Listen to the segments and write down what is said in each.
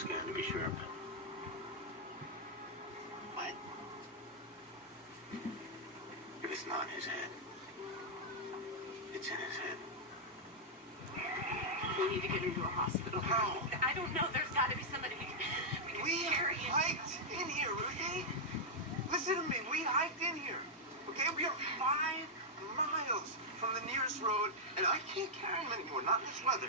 scan to be sure. What? If it's not in his head, it's in his head. We need to get him to a hospital. How? I don't know. There's got to be somebody we can carry him. hiked in here, okay? Listen to me. We hiked in here, okay? We are 5 miles from the nearest road, and I can't carry him anymore. Not in this weather.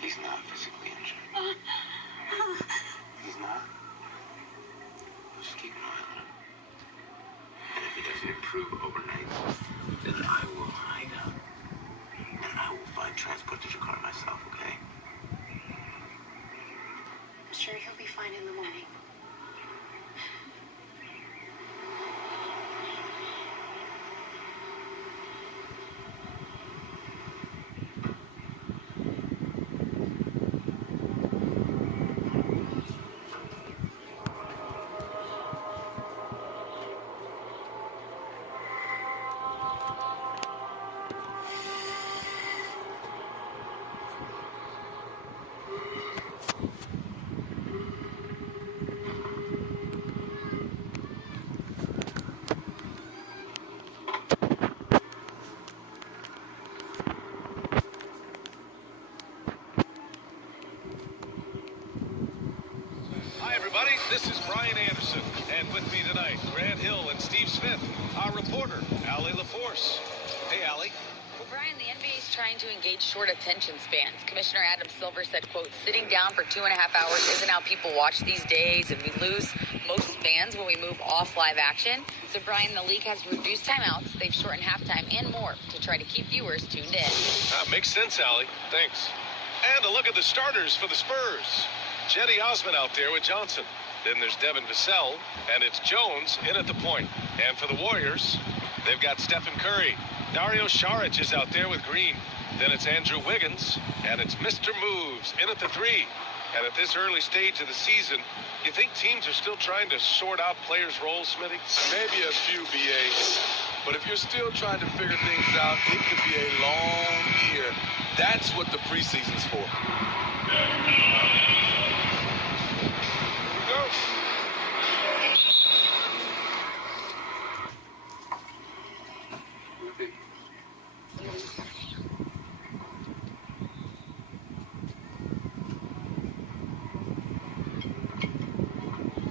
He's not physically injured. He's not. Just keep an eye on him. And if he doesn't improve overnight, then I will hide out. And I will find transport to Jakarta myself, okay? I'm sure he'll be fine in the morning. This is Brian Anderson, and with me tonight, Grant Hill and Steve Smith, our reporter, Allie LaForce. Hey, Allie. Well, Brian, the NBA is trying to engage short attention spans. Commissioner Adam Silver said, quote, sitting down for 2.5 hours isn't how people watch these days, and we lose most fans when we move off live action. So, Brian, the league has reduced timeouts. They've shortened halftime and more to try to keep viewers tuned in. Makes sense, Allie. Thanks. And a look at the starters for the Spurs. Jetty Osman out there with Johnson. Then there's Devin Vassell, and it's Jones in at the point. And for the Warriors, they've got Stephen Curry. Dario Saric is out there with Green. Then it's Andrew Wiggins, and it's Mr. Moves in at the 3. And at this early stage of the season, you think teams are still trying to sort out players' roles, Smitty? Maybe a few, BA. But if you're still trying to figure things out, it could be a long year. That's what the preseason's for.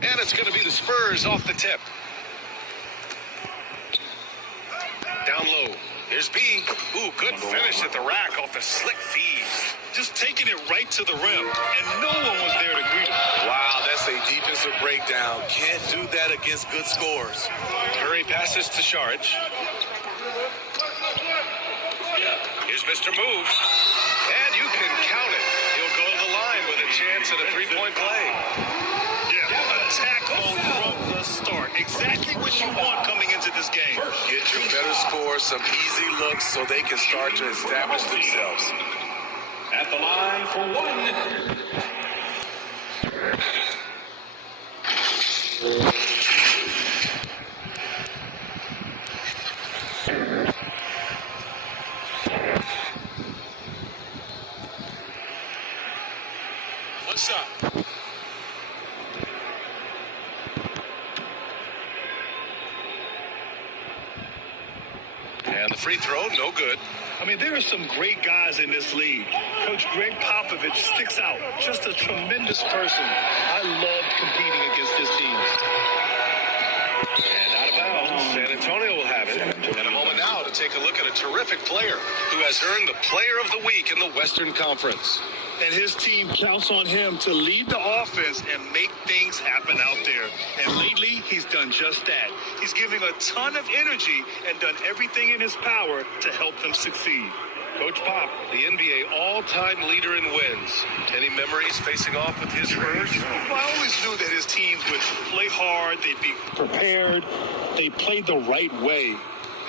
And it's going to be the Spurs off the tip. Down low. Here's B. Ooh, good finish at the rack off the slick feed. Just taking it right to the rim, and no one was there to greet him. Wow, that's a defensive breakdown. Can't do that against good scores. Curry passes to Saric. Here's Mr. Moves. And you can count it. He'll go to the line with a chance at a three-point play. Attack mode from the start. Exactly what you want coming into this game. Get your better scores, some easy looks so they can start to establish themselves. At the line for one. What's up? And the free throw, no good. I mean, there are some great guys in this league. Coach Greg Popovich sticks out. Just a tremendous person. I loved competing against his teams. And out of bounds, San Antonio will have it. And a moment now to take a look at a terrific player who has earned the Player of the Week in the Western Conference. And his team counts on him to lead the offense and make things happen out there. And lately, he's done just that. He's giving a ton of energy and done everything in his power to help them succeed. Coach Pop, the NBA all-time leader in wins. Any memories facing off with his Spurs? Well, I always knew that his teams would play hard, they'd be prepared, they played the right way.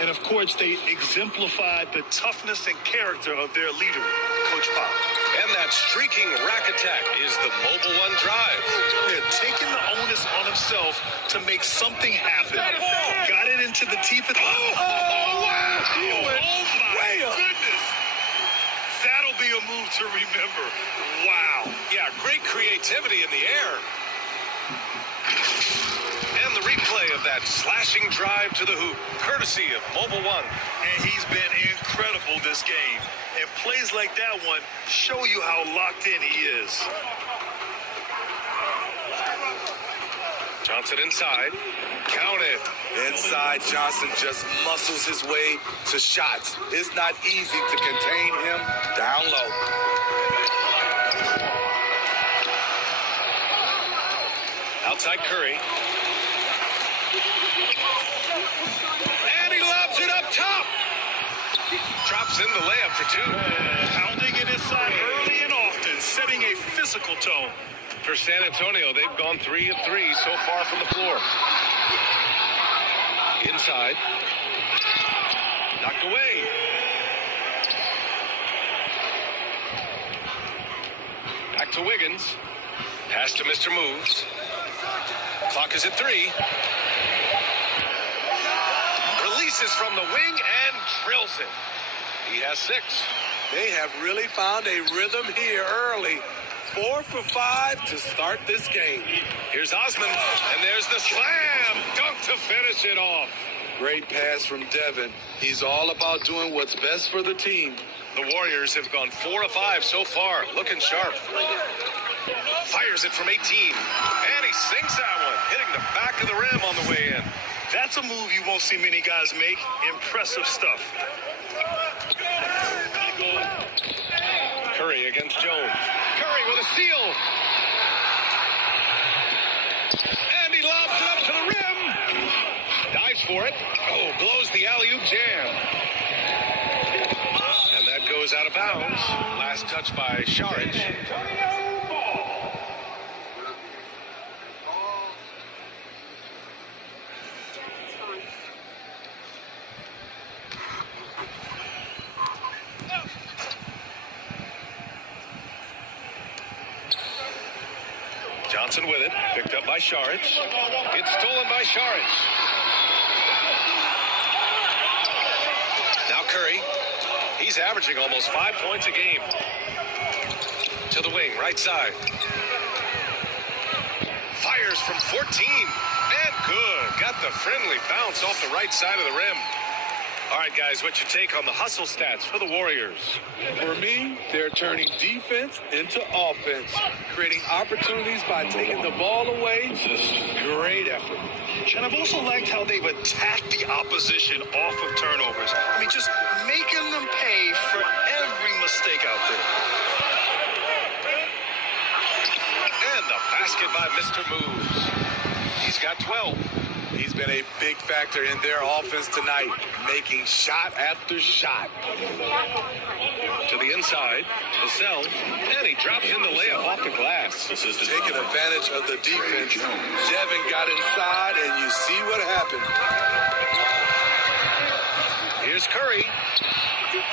And, of course, they exemplified the toughness and character of their leader, Coach Pop. And that streaking rack attack is the Mobile One Drive. They're taking the onus on themselves himself to make something happen. Got it into the teeth of... wow! Oh, my goodness. That'll be a move to remember. Wow. Yeah, great creativity in the air. And the replay of that slashing drive to the hoop, courtesy of Mobile One. And he's been incredible this game. And plays like that one show you how locked in he is. Johnson inside. Count it. Inside, Johnson just muscles his way to shots. It's not easy to contain him down low. Outside Curry. And he lobs it up top. Drops in the layup for two. Pounding it inside early and often, setting a physical tone. For San Antonio, they've gone 3 of 3 so far from the floor. Inside. Knocked away. Back to Wiggins. Pass to Mr. Moves. Clock is at 3. Releases from the wing and drills it. He has 6. They have really found a rhythm here early. 4 for 5 to start this game. Here's Osman, and there's the slam dunk to finish it off. Great pass from Devin. He's all about doing what's best for the team. The Warriors have gone 4 of 5 so far, looking sharp. Fires it from 18, and he sinks that one, hitting the back of the rim on the way in. That's a move you won't see many guys make. Impressive stuff. Curry against Jones. Curry with a steal. And he lobs it up to the rim. Dives for it. Oh, blows the alley-oop jam. And that goes out of bounds. Last touch by Šarić. Johnson with it, picked up by Šarić. It's stolen by Šarić. Now Curry. He's averaging almost 5 points a game. To the wing, right side. Fires from 14. And good. Got the friendly bounce off the right side of the rim. All right, guys, what's your take on the hustle stats for the Warriors? For me, they're turning defense into offense, creating opportunities by taking the ball away. Great effort. And I've also liked how they've attacked the opposition off of turnovers. I mean, just making them pay for every mistake out there. And the basket by Mr. Moves. He's got 12. He's been a big factor in their offense tonight, making shot after shot. To the inside, Vassell, and he drops in the layup off the glass. Taking advantage of the defense. Devin got inside, and you see what happened. Here's Curry.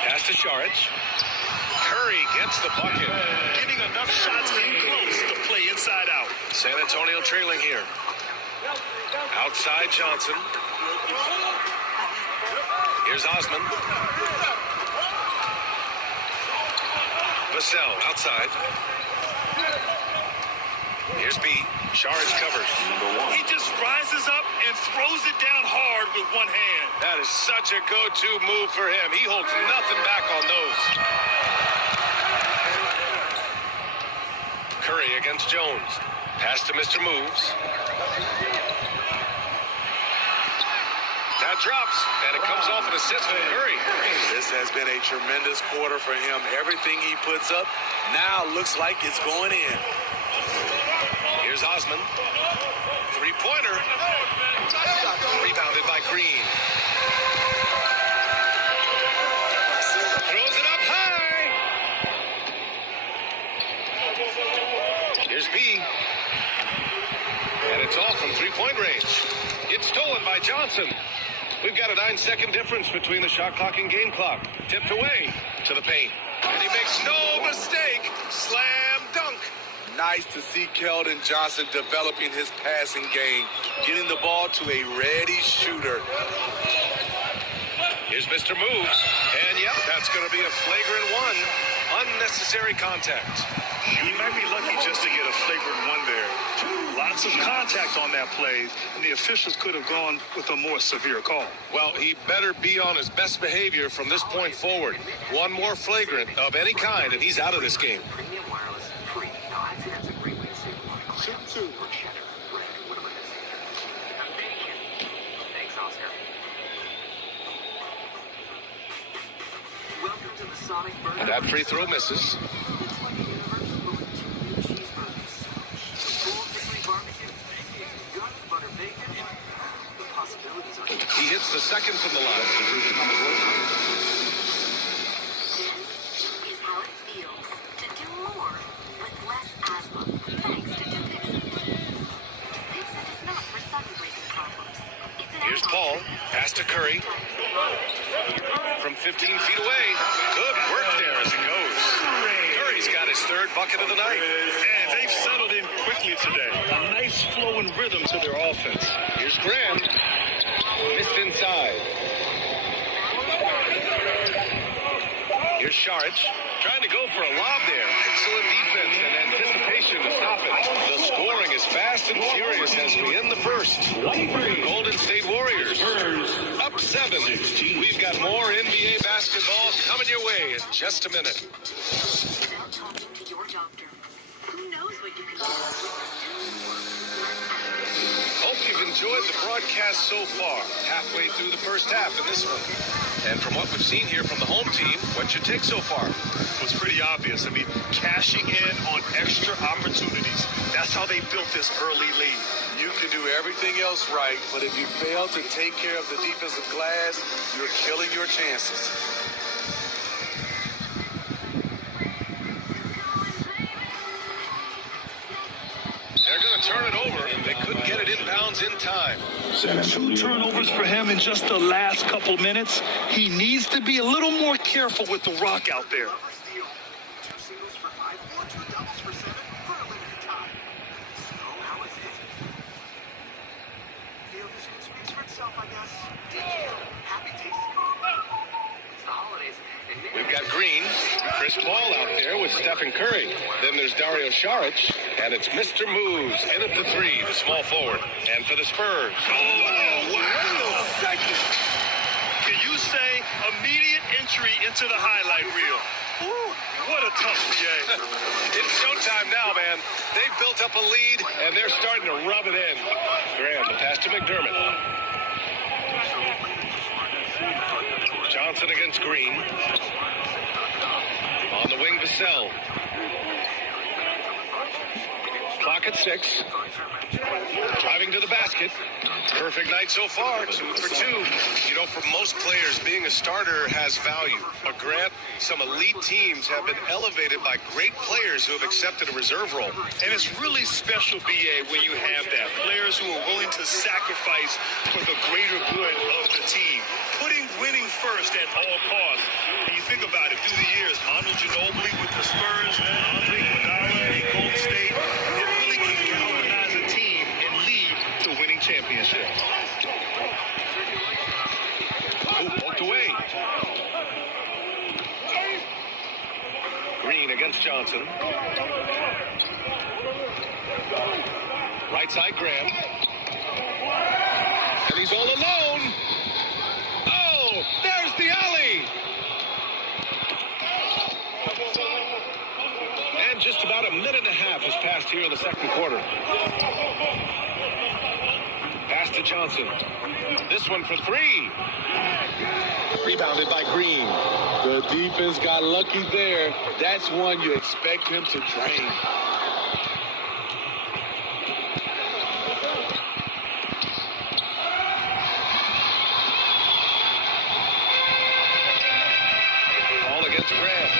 Pass to Šarić. Curry gets the bucket. Getting enough shots in close to play inside out. San Antonio trailing here. Outside Johnson. Here's Osman. Vassell outside. Here's B. Šarić covers. He just rises up and throws it down hard with one hand. That is such a go-to move for him. He holds nothing back on those. Curry against Jones. Pass to Mr. Moves. That drops, and it comes off an assist from Curry. This has been a tremendous quarter for him. Everything he puts up now looks like it's going in. Here's Osman. Three-pointer. Rebounded by Green. Throws it up high. Here's B. And it's off from three-point range. It's stolen by Johnson. We've got a 9-second difference between the shot clock and game clock. Tipped away to the paint. And he makes no mistake. Slam dunk. Nice to see Keldon Johnson developing his passing game, getting the ball to a ready shooter. Here's Mr. Moves. And yep, that's going to be a flagrant one. Unnecessary contact. He might be lucky just to get a flagrant one there. Lots of contact on that play, and the officials could have gone with a more severe call. Well, he better be on his best behavior from this point forward. One more flagrant of any kind, and he's out of this game. Premium wireless free. Now, I'd say that's a great way to save money. Or cheddar. What am I missing? Thanks, Oscar. Welcome to the Sonic Burger. And that free throw misses. He hits the second from the line. This is how it feels to do more with less asthma. Thanks to Dupixent. Dupixent is not for sudden breathing problems. It's an Here's Paul. Pass to Curry. From 15 feet away. Good work there as it goes. Curry's got his third bucket of the night. And they've settled in quickly today. A nice flow and rhythm to their offense. Here's Graham. Missed inside. Here's Saric. Trying to go for a lob there. Excellent defense and anticipation to stop it. The scoring is fast and furious as we end the first. Golden State Warriors up 7. We've got more NBA basketball coming your way in just a minute. Without talking to your doctor. Who knows what you can do with Hope you've enjoyed the broadcast so far. Halfway through the first half in this one. And from what we've seen here from the home team, what's your take so far? It was pretty obvious. I mean, cashing in on extra opportunities. That's how they built this early lead. You can do everything else right, but if you fail to take care of the defensive glass, you're killing your chances. They're going to turn it over. They couldn't get it inbounds in time. 2 turnovers for him in just the last couple minutes. He needs to be a little more careful with the rock out there. We've got Green, Chris Paul out there with Stephen Curry. Then there's Dario Saric, and it's Mr. Moves in at the 3, the small forward. And for the Spurs. Oh, wow! Can you say immediate entry into the highlight reel? Woo, what a tough game. It's showtime now, man. They've built up a lead, and they're starting to rub it in. Graham, the pass to McDermott. Johnson against Green. On the wing, Vassell. Clock at 6. Driving to the basket. Perfect night so far. 2 for 2. You know, for most players, being a starter has value. But Grant, some elite teams have been elevated by great players who have accepted a reserve role. And it's really special, B.A., when you have that. Players who are willing to sacrifice for the greater good of the team. Putting winning first at all costs. And you think about it, through the years, Manu Ginobili with the Spurs, Andre Iguodala in Golden State, it really can galvanize a team and lead to winning championships. Ooh, poked away. Green against Johnson. Right side, Graham. And he's all alone. Oh, there's the alley. And just about a minute and a half has passed here in the second quarter. Pass to Johnson. This one for 3. Rebounded by Green. The defense got lucky there. That's one you expect him to drain. Ball against Graham.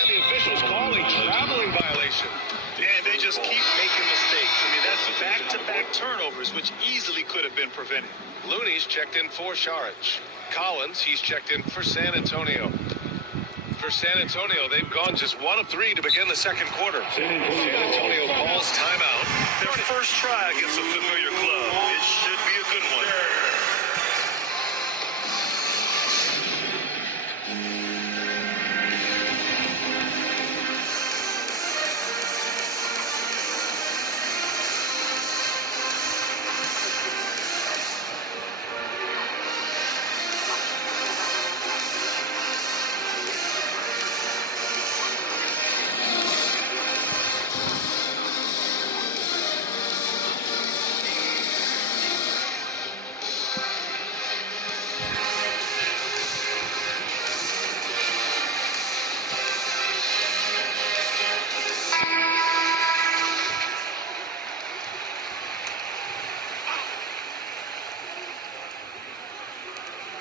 And the officials calling traveling violation. And they just keep making mistakes. I mean, that's back-to-back turnovers, which easily could have been prevented. Looney's checked in for Saric. Collins, he's checked in for San Antonio. For San Antonio, they've gone just 1 of 3 to begin the second quarter. San Antonio calls timeout. Their first try against a familiar club. It should be a good one.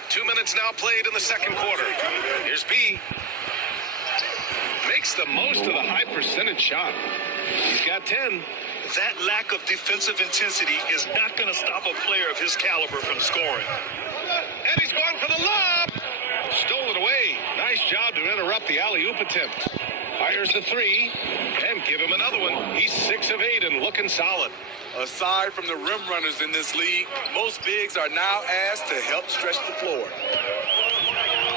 2 minutes now played in the second quarter. Here's B. Makes the most of the high percentage shot. He's got 10. That lack of defensive intensity is not going to stop a player of his caliber from scoring. And he's going for the lob. Stole it away. Nice job to interrupt the alley-oop attempt. Fires the 3 and give him another one. He's 6 of 8 and looking solid. Aside from the rim runners in this league, most bigs are now asked to help stretch the floor.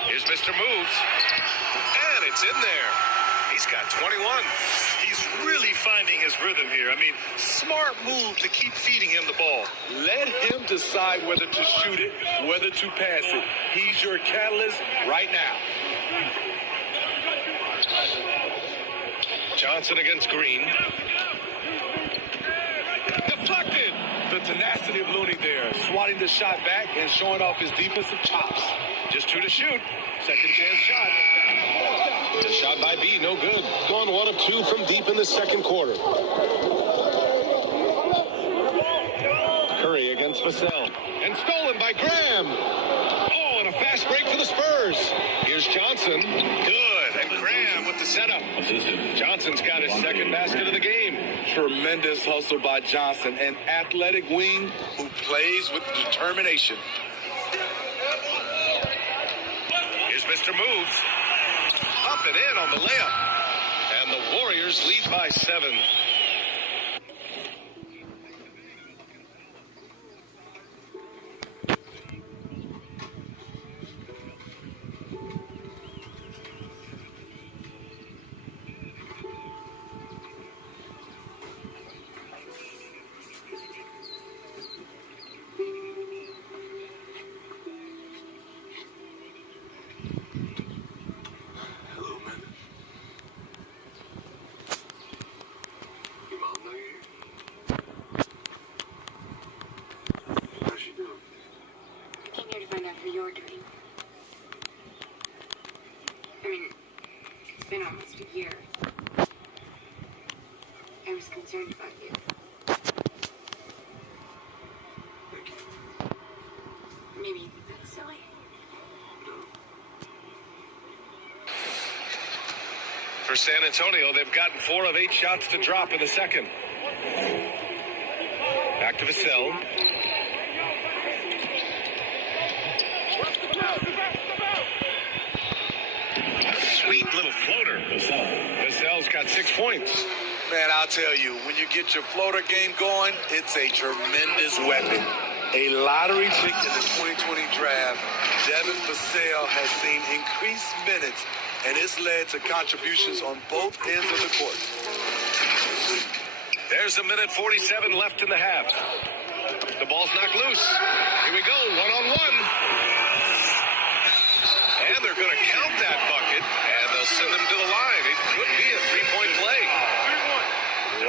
Here's Mr. Moves. And it's in there. He's got 21. He's really finding his rhythm here. I mean, smart move to keep feeding him the ball. Let him decide whether to shoot it, whether to pass it. He's your catalyst right now. Johnson against Green. Deflected. The tenacity of Looney there, swatting the shot back and showing off his defensive chops. Just 2 to shoot. Second chance shot. The shot by B, no good. Gone 1 of 2 from deep in the second quarter. Curry against Vassell. And stolen by Graham. Oh, and a fast break for the Spurs. Here's Johnson. Good. And Graham with the setup. Johnson's got his second basket of the game. Tremendous hustle by Johnson, an athletic wing who plays with determination. Here's Mr. Moves. Up and in on the layup. And the Warriors lead by 7. You're doing. I mean, it's been almost a year. I was concerned about you. Thank you. Maybe you think that's silly. For San Antonio, they've gotten 4 of 8 shots to drop in the second. Back to Vassell. Sweet little floater. Vassell's got 6 points. Man, I'll tell you, when you get your floater game going, it's a tremendous weapon. A lottery pick in the 2020 draft, Devin Vassell has seen increased minutes, and it's led to contributions on both ends of the court. There's a minute 47 left in the half. The ball's knocked loose. Here we go, one-on-one. And they're going to count that bucket, and they'll send him to the line. It could be a 3-point play.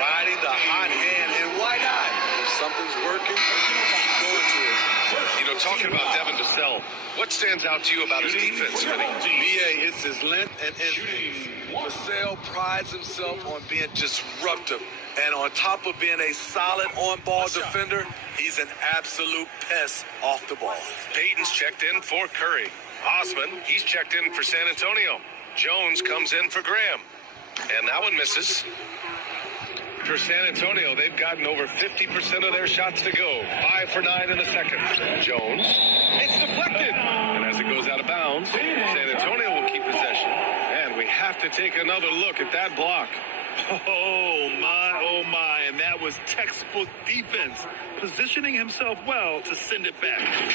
Riding the hot hand, and why not? If something's working, keep going to it. You know, talking about Devin Vassell, what stands out to you about his defense, Vinny? BA, it's his length and instincts. Vassell prides himself on being disruptive, and on top of being a solid on-ball defender, he's an absolute pest off the ball. Payton's checked in for Curry. Osman, he's checked in for San Antonio. Jones comes in for Graham. And that one misses. For San Antonio, they've gotten over 50% of their shots to go. 5 for 9 in the second. Jones, it's deflected. And as it goes out of bounds, San Antonio will keep possession. And we have to take another look at that block. Oh my, and that was textbook defense, positioning himself well to send it back.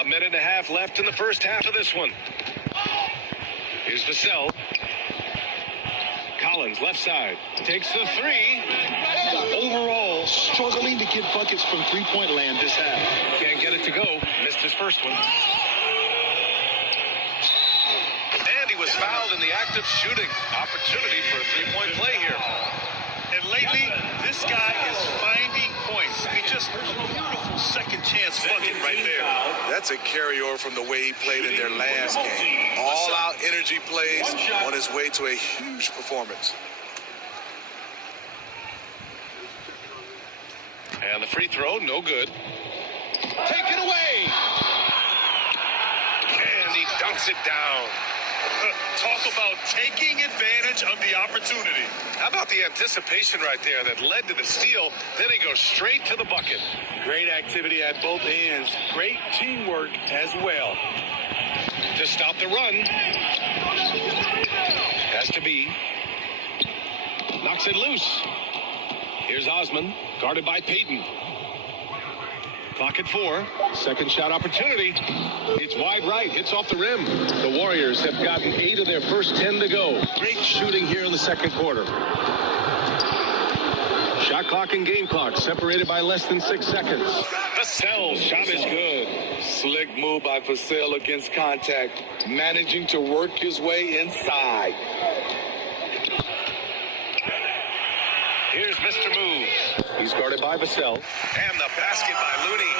A minute and a half left in the first half of this one. Here's Vassell. Collins, left side, takes the three. Overall, struggling to get buckets from three-point land this half. Can't get it to go. Missed his first one. And he was fouled in the act of shooting. Opportunity for a three-point play here. And lately, this guy is finding points. I mean, just beautiful second chance bucket right there. That's a carryover from the way he played in their last game. All-out energy plays on his way to a huge performance. And the free throw, no good. Taken away. And he dunks it down. Talk about taking advantage of the opportunity. How about the anticipation right there that led to the steal? Then he goes straight to the bucket. Great activity at both ends. Great teamwork as well. To stop the run. Has to be. Knocks it loose. Here's Osman, guarded by Payton. Clock at 4. Second shot opportunity. It's wide right, hits off the rim. The Warriors have gotten 8 of their first 10 to go. Great shooting here in the second quarter. Shot clock and game clock separated by less than 6 seconds. Vassell's shot is good. Slick move by Vassell against contact, managing to work his way inside. Here's Mr. Moves. He's guarded by Vassell. And the basket by Looney.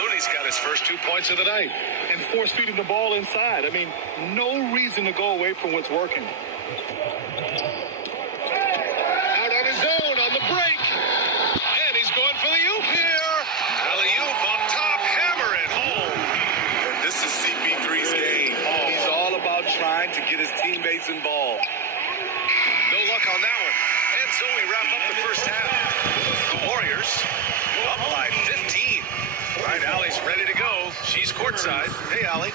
Looney's got his first 2 points of the night. And force feeding the ball inside. I mean, no reason to go away from what's working. Out on his own on the break. And he's going for the oop here. Alley-oop on top, hammer it home. And this is CP3's game. He's all about trying to get his teammates involved. No luck on that one. And so we wrap up the first half. The Warriors up by 15. Right, Allie's ready to go. She's courtside. Hey, Allie.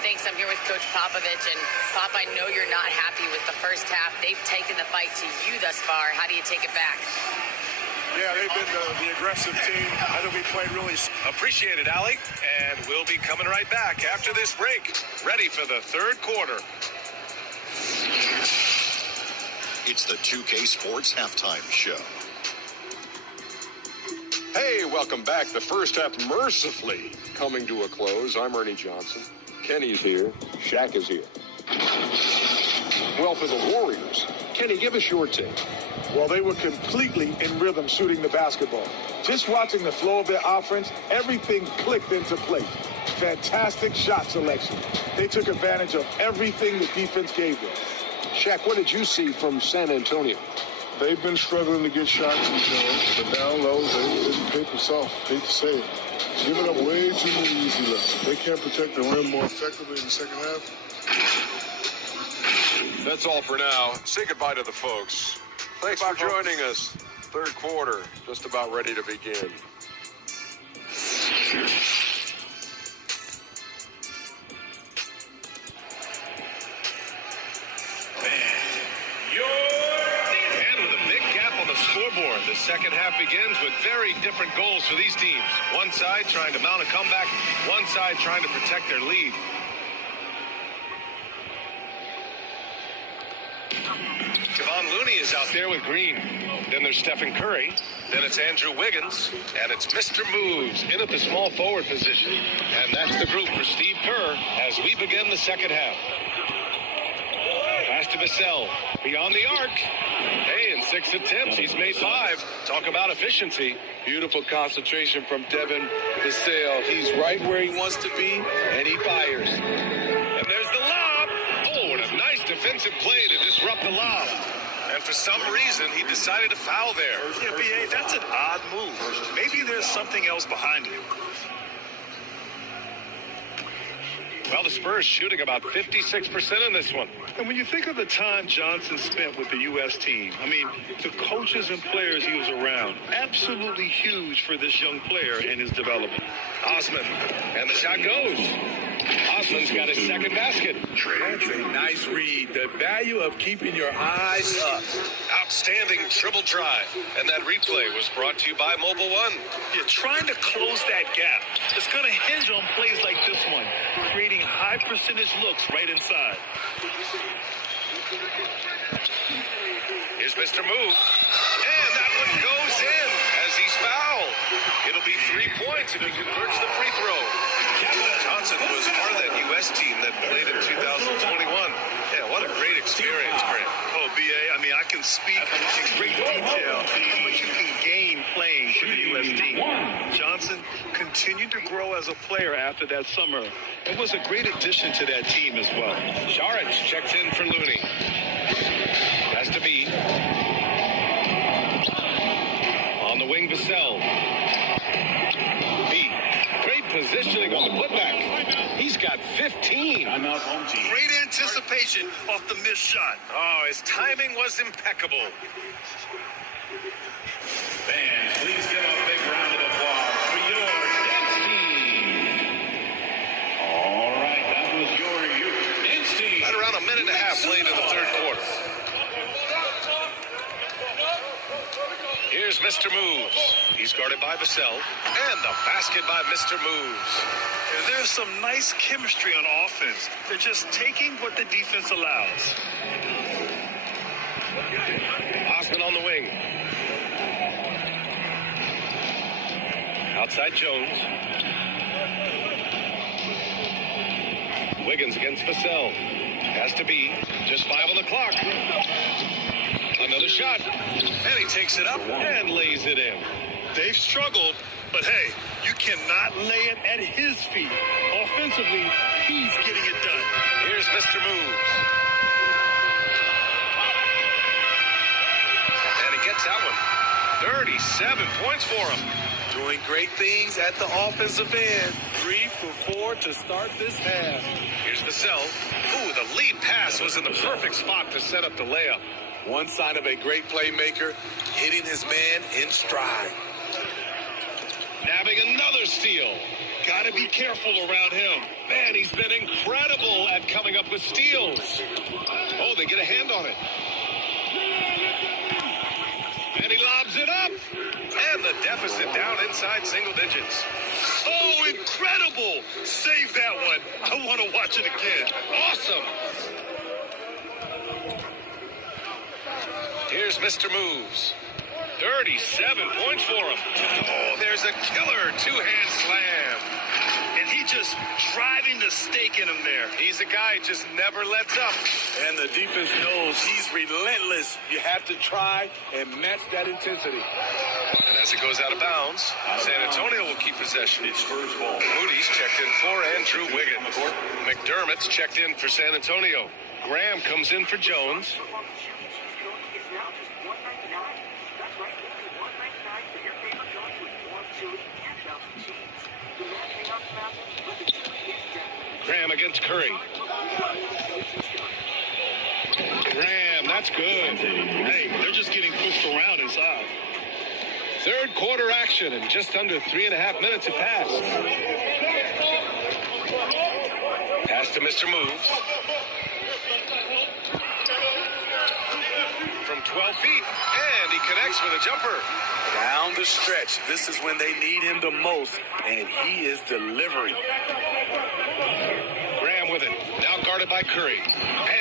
Thanks. I'm here with Coach Popovich. And, Pop, I know you're not happy with the first half. They've taken the fight to you thus far. How do you take it back? Yeah, they've been the aggressive team. I think we played really. Appreciate it, Allie. And we'll be coming right back after this break. Ready for the third quarter. It's the 2K Sports Halftime Show. Hey, welcome back. The first half mercifully coming to a close. I'm Ernie Johnson. Kenny's here. Shaq is here. Well, for the Warriors, Kenny, give us your take. Well, they were completely in rhythm shooting the basketball. Just watching the flow of their offense, everything clicked into place. Fantastic shot selection. They took advantage of everything the defense gave them. Shaq, what did you see from San Antonio? They've been struggling to get shots, but down low, they've been paper soft. Hate to say it. Giving up way too many easy looks. They can't protect the rim more effectively in the second half. That's all for now. Say goodbye to the folks. Thanks for joining us. Third quarter, just about ready to begin. Scoreboard. The second half begins with very different goals for these teams. One side trying to mount a comeback, one side trying to protect their lead. Kevon Looney is out there with Green. Then there's Stephen Curry. Then it's Andrew Wiggins. And it's Mr. Moves in at the small forward position. And that's the group for Steve Kerr as we begin the second half. Pass to Vassell. Beyond the arc. Hey, in 6 attempts, he's made 5. Talk about efficiency. Beautiful concentration from Devin Vassell. He's right where he wants to be, and he fires. And there's the lob. Oh, what a nice defensive play to disrupt the lob. And for some reason, he decided to foul there. Yeah, B.A., that's an odd move. Maybe there's something else behind it. Well, the Spurs shooting about 56% in this one. And when you think of the time Johnson spent with the U.S. team, I mean, the coaches and players he was around, absolutely huge for this young player and his development. Osman, and the shot goes. Osman's got his second basket. That's a nice read. The value of keeping your eyes up. Outstanding dribble drive. And that replay was brought to you by Mobile One. You're trying to close that gap. It's going to hinge on plays like this one, creating high percentage looks right inside. Here's Mr. Move. And that one goes in as he's fouled. It'll be 3 points if he converts the free throw. Johnson was part of that U.S. team that played in 2021. Yeah, what a great experience, Grant. Oh, B.A., I mean, I can speak in great detail how much you can gain playing for the U.S. team. Johnson continued to grow as a player after that summer and was a great addition to that team as well. Šarić checks in for Looney. Has to be. On the wing, Vassell. B. Great positioning on the putback. He's got 15. Great anticipation off the missed shot. Oh, his timing was impeccable. Fans, please give a big round of applause for your dance team. All right, that was your dance team. Right around a minute and a half played in the third quarter. Here's Mr. Moves. He's guarded by Vassell. And the basket by Mr. Moves. There's some nice chemistry on offense. They're just taking what the defense allows. Osman on the wing. Outside Jones. Wiggins against Vassell. Has to be. Just 5 on the clock. Another shot. And he takes it up and lays it in. They've struggled, but hey, you cannot lay it at his feet. Offensively, he's getting it done. Here's Mr. Moves. And he gets that one. 37 points for him. Doing great things at the offensive end. 3 for 4 to start this half. Here's Vassell. Ooh, the lead pass was in the perfect spot to set up the layup. One sign of a great playmaker, hitting his man in stride. Nabbing another steal. Got to be careful around him. Man, he's been incredible at coming up with steals. Oh, they get a hand on it. And he lobs it up. And the deficit down inside single digits. Oh, incredible! Save that one. I want to watch it again. Awesome. Here's Mr. Moves. 37 points for him. Oh, there's a killer two-hand slam. And he just driving the stake in him there. He's a guy who just never lets up. And the defense knows he's relentless. You have to try and match that intensity. And as it goes out of bounds, San Antonio will keep possession. It's Spurs ball. Moody's checked in for Andrew Wiggins. McDermott's checked in for San Antonio. Graham comes in for Jones. Graham against Curry. Graham, that's good. Hey, they're just getting pushed around inside. Third quarter action, and just under 3.5 minutes have passed. Pass to Mr. Moves. From 12 feet, and he connects with a jumper. Down the stretch, this is when they need him the most, and he is delivering. Graham with it, now guarded by Curry.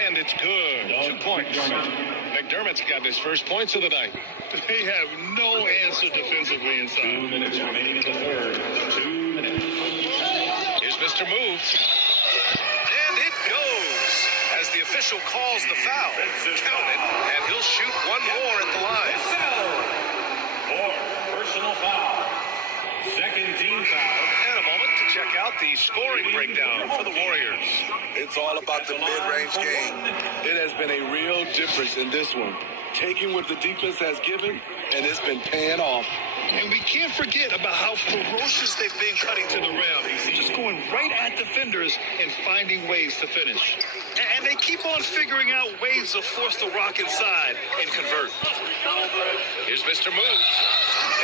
And it's good. 2 points. McDermott's got his first points of the night. They have no answer defensively inside. 2 minutes remaining in the third. 2 minutes. Here's Mr. Moves. And it goes. As the official calls the foul. Count it, and he'll shoot one more at the line. Fourth personal foul. Second team foul. And a moment to check out the scoring breakdown for the Warriors. It's all about the mid-range game. It has been a real difference in this one. Taking what the defense has given, and it's been paying off. And we can't forget about how ferocious they've been cutting to the rim. Just going going right at defenders and finding ways to finish. And they keep on figuring out ways to force the rock inside and convert. Here's Mr. Moves.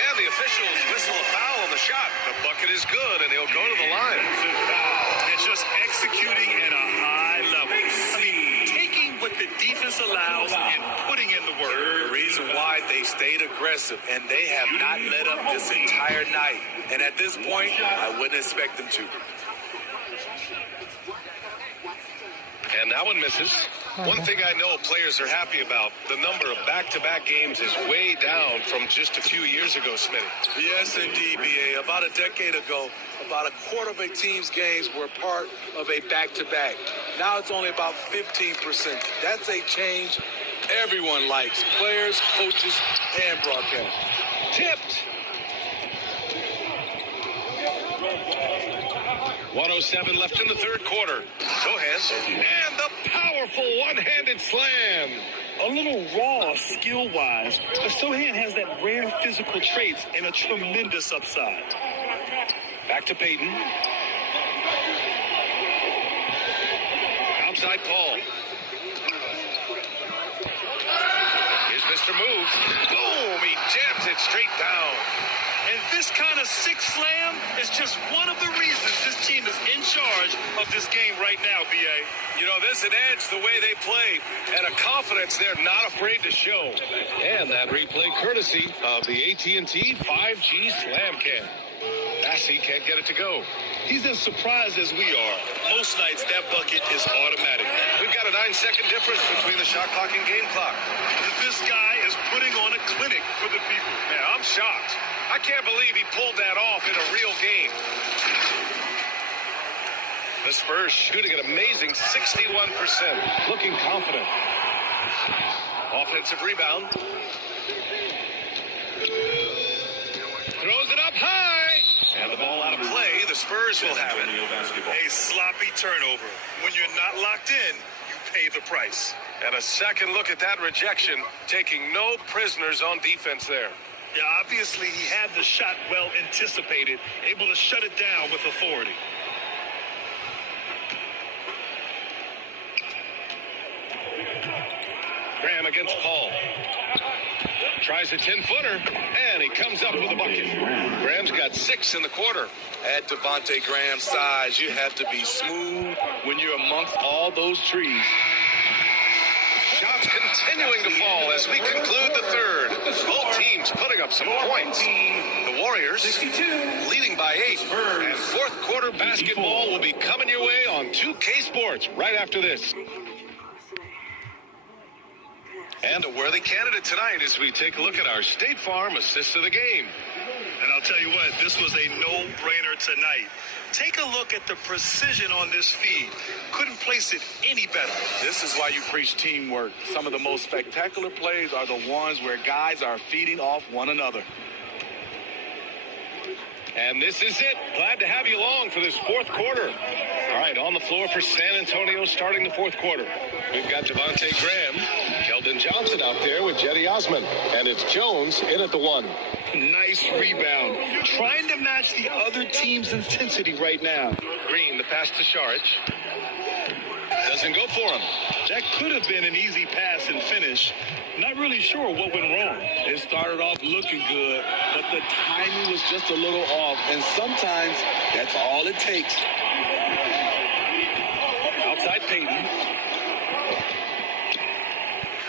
And the officials whistle a foul on the shot. The bucket is good, and he'll go to the line. And just executing at a high level. I mean, taking what the defense allows and putting in the work. The reason why they stayed aggressive, and they have not let up this entire night. And at this point, I wouldn't expect them to. And that one misses. One thing I know players are happy about, the number of back-to-back games is way down from just a few years ago, Smitty. Yes, indeed, B.A. About a decade ago, about a quarter of a team's games were part of a back-to-back. Now it's only about 15%. That's a change everyone likes, players, coaches, and broadcasters. Tipped. 1:07 left in the third quarter. Sohan, and the powerful one-handed slam. A little raw skill-wise, but Sohan has that rare physical traits and a tremendous upside. Back to Peyton. Outside Paul. Here's Mr. Moves. Boom! He jams it straight down. And this kind of six slam is just one of the reasons this team is in charge of this game right now, B.A. You know, there's an edge the way they play and a confidence they're not afraid to show. And that replay courtesy of the AT&T 5G Slam Cam. Massey can't get it to go. He's as surprised as we are. Most nights, that bucket is automatic. We've got a 9-second difference between the shot clock and game clock. This guy is putting on a clinic for the people. Man, I'm shocked. I can't believe he pulled that off in a real game. The Spurs shooting an amazing 61%, looking confident. Offensive rebound. Throws it up high. And the ball out of play. The Spurs will have it. A sloppy turnover. When you're not locked in, you pay the price. And a second look at that rejection, taking no prisoners on defense there. Yeah, obviously he had the shot well anticipated, able to shut it down with authority. Graham against Paul. Tries a 10-footer, and he comes up with a bucket. Graham's got 6 in the quarter. At Devontae Graham's size, you have to be smooth when you're amongst all those trees. Shots continuing to fall as we conclude the third. Both teams putting up some points. The Warriors leading by 8. And fourth quarter basketball will be coming your way on 2K Sports right after this. And a worthy candidate tonight as we take a look at our State Farm assists of the game. And I'll tell you what, this was a no-brainer tonight. Take a look at the precision on this feed. Couldn't place it any better. This is why you preach teamwork. Some of the most spectacular plays are the ones where guys are feeding off one another. And this is it. Glad to have you along for this fourth quarter. All right, on the floor for San Antonio starting the fourth quarter. We've got Devontae Graham, Keldon Johnson out there with Jetty Osman. And it's Jones in at the 1. Nice rebound. Trying to match the other team's intensity right now. Green, the pass to Saric. Doesn't go for him. That could have been an easy pass and finish. Not really sure what went wrong. It started off looking good, but the timing was just a little off. And sometimes that's all it takes. Outside Peyton.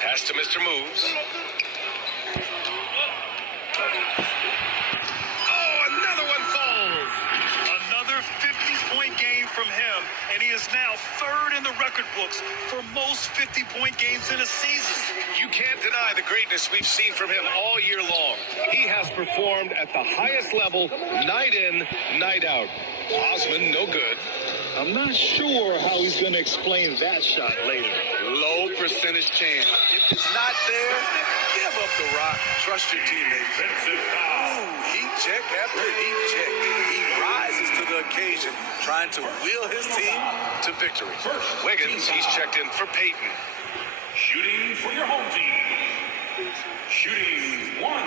Pass to Mr. Moves. Oh, another one falls. Another 50-point game from him, and he is now third in the record books for most 50-point games in a season. You can't deny the greatness we've seen from him all year long. He has performed at the highest level, night in, night out. Osman, no good. I'm not sure how he's going to explain that shot later. Low percentage chance. If it's not there, give up the rock. Trust your teammates. Ooh, heat check after heat check. He rises to the occasion, trying to wheel his team to victory. Wiggins, he's checked in for Peyton. Shooting for your home team. Shooting 1.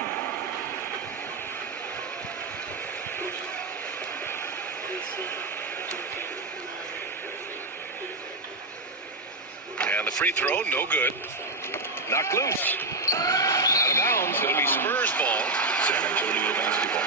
free throw, no good. Knocked loose. Out of bounds. It'll be Spurs ball. San Antonio basketball.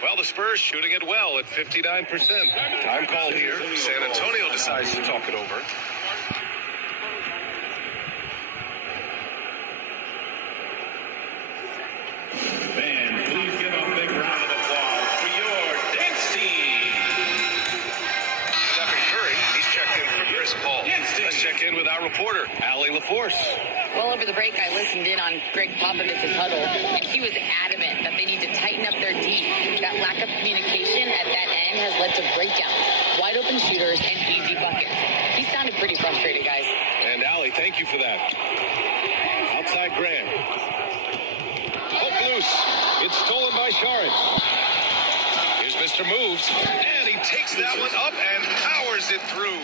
Well, the Spurs shooting it well at 59%. Time called here. San Antonio decides to talk it over. Fans, please give a big round of applause for your dance team. Stephen Curry, he's checked in for Chris Paul. Let's check in with our reporter, Allie LaForce. Well, over the break, I listened in on Greg Popovich's huddle, and he was adamant that they need to tighten up their D. That lack of communication at that end has led to breakdowns, wide open shooters, and easy buckets. He sounded pretty frustrated, guys. And Allie, thank you for that. Outside Graham. Poke loose. It's stolen by Saric. Here's Mr. Moves, and he takes that one up and powers it through.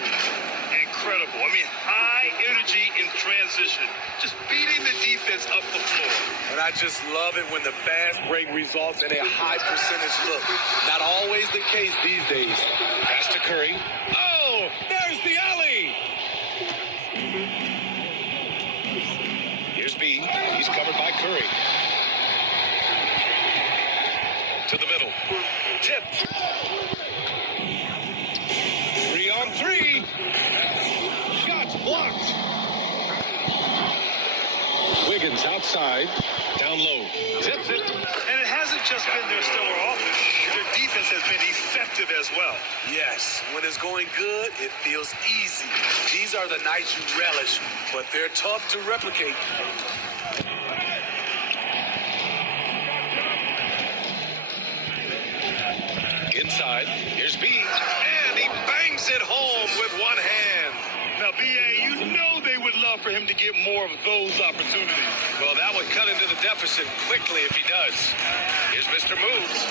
Incredible. I mean, high energy in transition. Just beating the defense up the floor. And I just love it when the fast break results in a high percentage look. Not always the case these days. Pass to Curry. Oh, there's the alley. Here's B. He's covered by Curry. To the middle. Tipped. 3 on 3. Shots blocked. Wiggins outside. Down low. Tips it. And it hasn't just been their stellar offense. Their defense has been effective as well. Yes, when it's going good, it feels easy. These are the nights you relish, but they're tough to replicate. Inside. Here's B. And he bangs it home with one hand. Now, B.A., you know they would love for him to get more of those opportunities. Well, that would cut into the deficit quickly if he does. Here's Mr. Moves.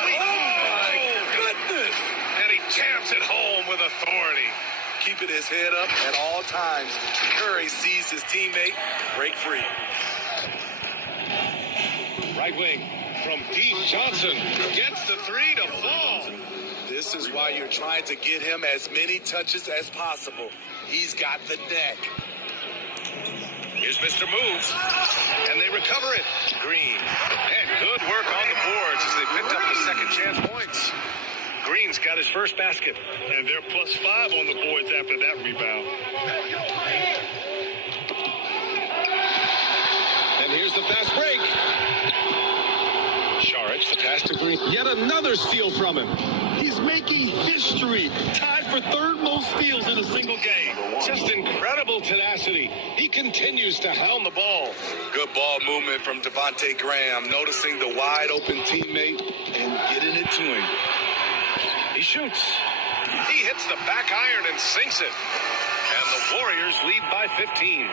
Sweet. Oh, my goodness. And he jams it home with authority. Keeping his head up at all times. Curry sees his teammate break free. Right wing from D. Johnson. Gets the 3 to fall. This is why you're trying to get him as many touches as possible. He's got the neck. Here's Mr. Moves. And they recover it. Green. And good work on the boards as they picked up the second chance points. Green's got his first basket. And they're +5 on the boards after that rebound. And here's the fast break. Saric, the pass to Green. Yet another steal from him. He's making history. Tied for third most steals in a single game. Just incredible tenacity. He continues to hound the ball. Good ball movement from Devontae Graham, noticing the wide open teammate and getting it to him. He shoots. He hits the back iron and sinks it. And the Warriors lead by 15.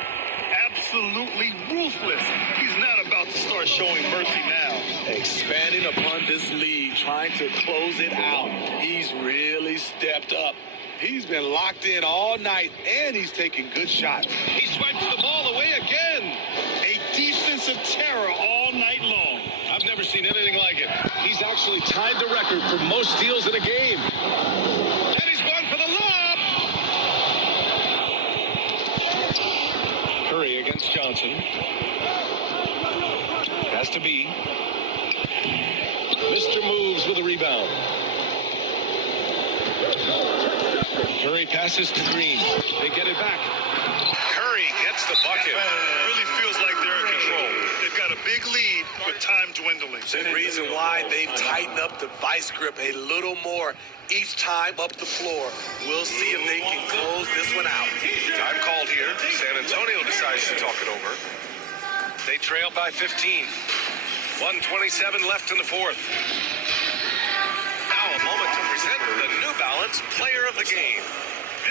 Absolutely ruthless. He's not about to start showing mercy now. Expanding upon this lead, trying to close it out. He's really stepped up. He's been locked in all night, and he's taking good shots. He swipes the ball away again. A defensive terror all night long. I've never seen anything like it. He's actually tied the record for most steals in a game. And he's going for the lob. Curry against Johnson. Has to be. Mr. Moves with a rebound. Curry passes to Green. They get it back. Curry gets the bucket. Really feels like they're in control. They've got a big lead with time dwindling. The reason why they've tightened up the vice grip a little more each time up the floor. We'll see if they can close this one out. Time called here. San Antonio decides to talk it over. They trail by 15. 1:27 left in the fourth. Now a moment to present the New Balance Player of the Game.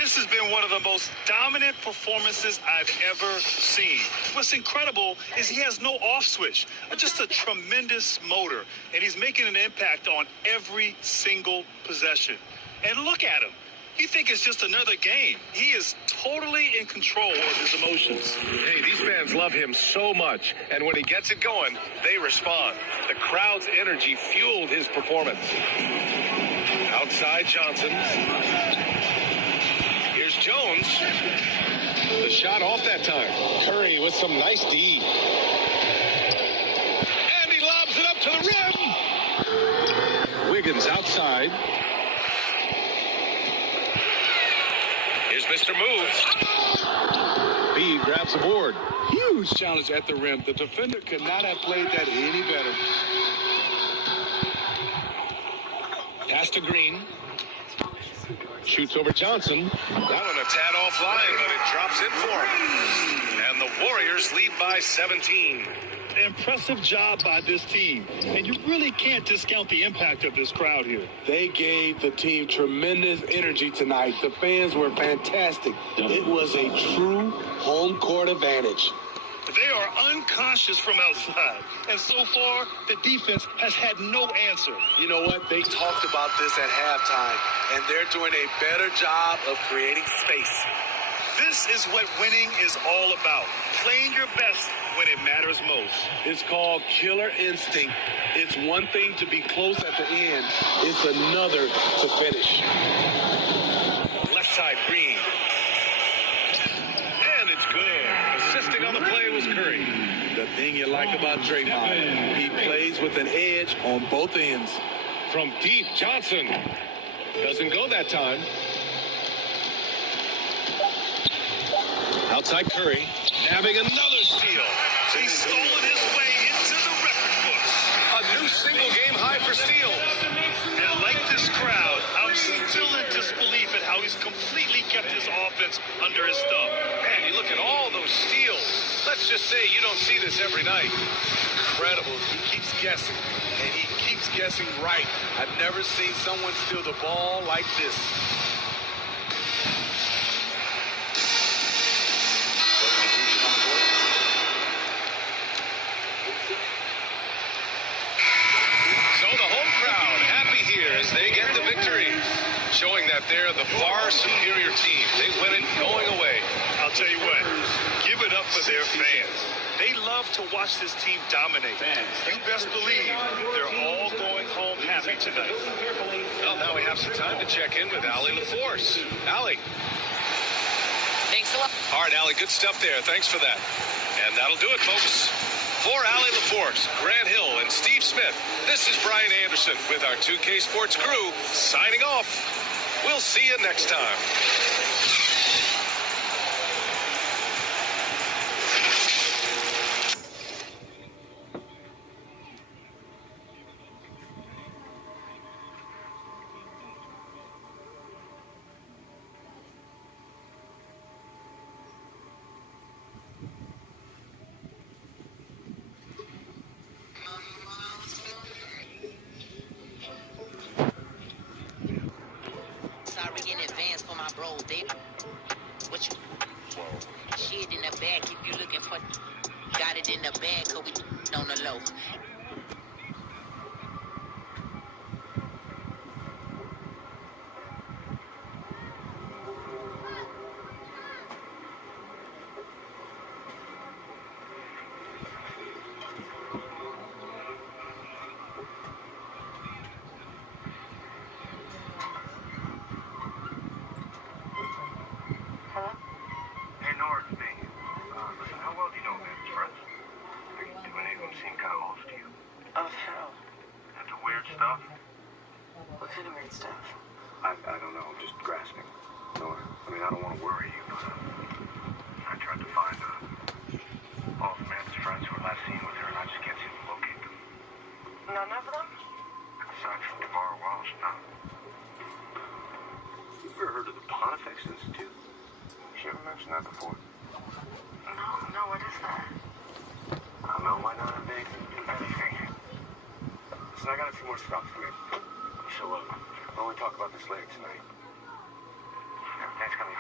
This has been one of the most dominant performances I've ever seen. What's incredible is he has no off switch, just a tremendous motor, and he's making an impact on every single possession. And look at him. You think it's just another game. He is totally in control of his emotions. Hey, these fans love him so much, and when he gets it going, they respond. The crowd's energy fueled his performance. Outside Johnson. Here's Jones. The shot off that time. Curry with some nice D. And he lobs it up to the rim. Wiggins outside. Here's Mr. Moves. B grabs the board. Huge challenge at the rim. The defender could not have played that any better. Pass to Green. Shoots over Johnson. That one a tad offline, but it drops in for him. And the Warriors lead by 17. Impressive job by this team. And you really can't discount the impact of this crowd here. They gave the team tremendous energy tonight. The fans were fantastic. It was a true home court advantage. They are unconscious from outside. And so far, the defense has had no answer. You know what? They talked about this at halftime, and they're doing a better job of creating space. This is what winning is all about. Playing your best when it matters most. It's called killer instinct. It's one thing to be close at the end. It's another to finish. Left side, Green. And it's good. Assisting on the play was Curry. The thing you like about Draymond, he plays with an edge on both ends. From deep, Johnson. Doesn't go that time. Outside Curry. Nabbing another steal. He's stolen his way into the record books. A new single game high for steals. And like this crowd, I'm still in disbelief at how he's completely kept his offense under his thumb. Man, you look at all those steals. Let's just say you don't see this every night. Incredible. He keeps guessing, and he keeps guessing right. I've never seen someone steal the ball like this. So the home crowd happy here as they get the victory, showing that they're the far superior team. They win it going away. I'll tell you what, give it up for their fans. They love to watch this team dominate. You best believe they're all going home happy tonight. Well, now we have some time to check in with Allie LaForce. Allie. Thanks a lot. All right, Allie, good stuff there. Thanks for that. And that'll do it, folks. For Allie LaForce, Grant Hill, and Steve Smith, this is Brian Anderson with our 2K Sports crew signing off. We'll see you next time. Sorry in advance for my bros. They what you shit in the back if you looking for got it in the bag, cause we on the low. Hey, Nora, it's me. Listen, how well do you know Vin's friends? Do any of them seem kind of off to you? Of how? Into weird stuff? What kind of weird stuff? I don't know. I'm just grasping. Nora, I mean, I don't want to worry you, but I tried to find all of Samantha's friends who were last seen with her, and I just can't seem to locate them. None of them? Aside from DeVar Walsh, no. You ever heard of the Pontifex Institute? She ever mentioned that before? No, what is that? I don't know, might not have big anything. Listen, I got a few more stuff for you. So, we'll only talk about this later tonight. Everything's gonna be